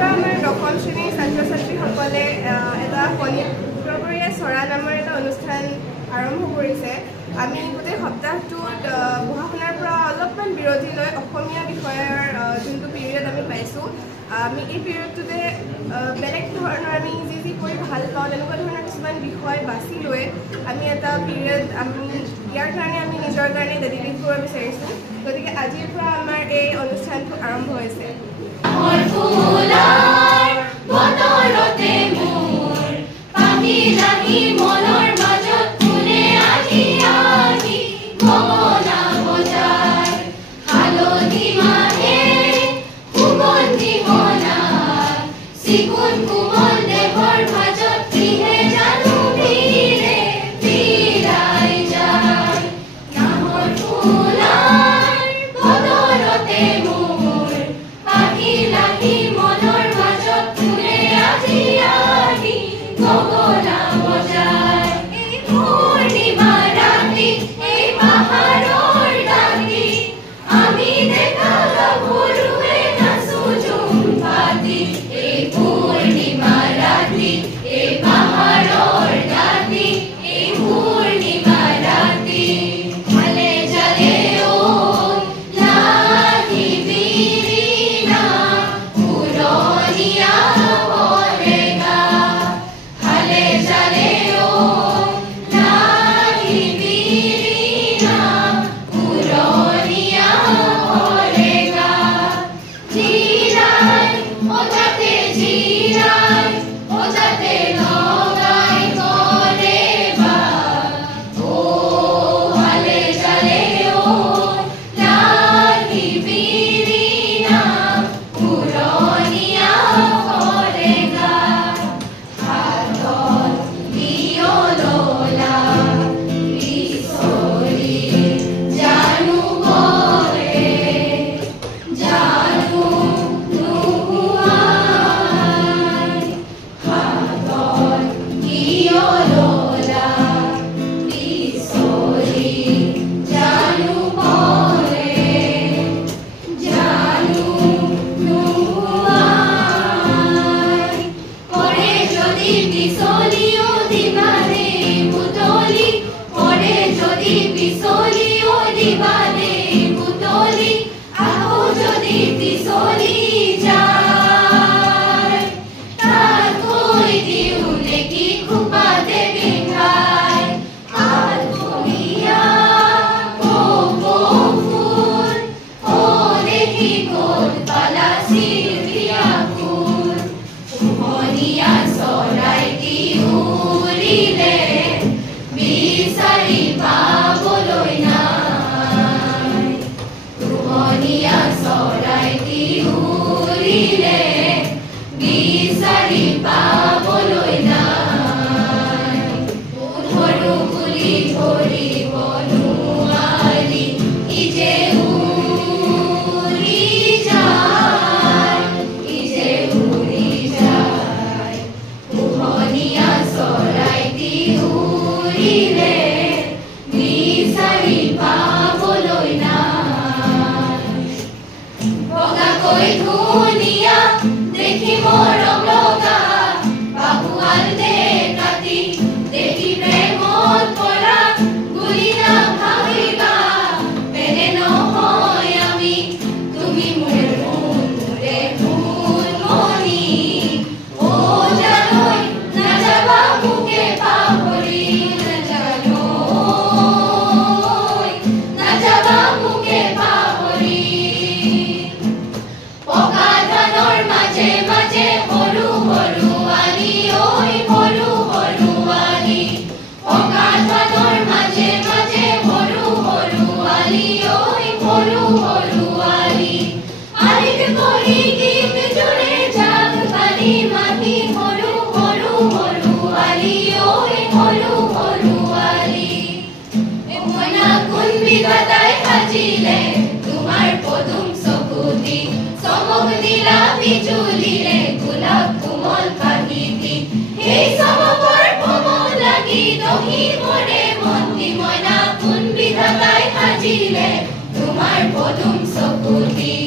পৰা আমাৰ দশম শ্ৰেণীৰ ছাত্ৰ ছাত্ৰীসকলে এটা ফণীপ্ৰবৰীয়া চৰা নামৰ এটা অনুষ্ঠান আৰম্ভ কৰিছে। আমি গোটেই সপ্তাহটোত পঢ়া শুনাৰ পৰা অলপমান বিৰতি লৈ অসমীয়া বিষয়ৰ যোনটো পিৰিয়ড আমি পাইছোঁ, আমি এই পিৰিয়ডটোতে বেলেগ ধৰণৰ আমি যি কৰি ভাল পাওঁ তেনেকুৱা ধৰণৰ কিছুমান বিষয় বাছি লৈ আমি এটা পিৰিয়ড ইয়াৰ কাৰণে আমি নিজৰ কাৰণে ডেডিকেট কৰিব বিচাৰিছোঁ। গতিকে আজিৰ পৰা আমাৰ এই অনুষ্ঠানটো আৰম্ভ হৈছে। তোমাৰ পদুম চকুতি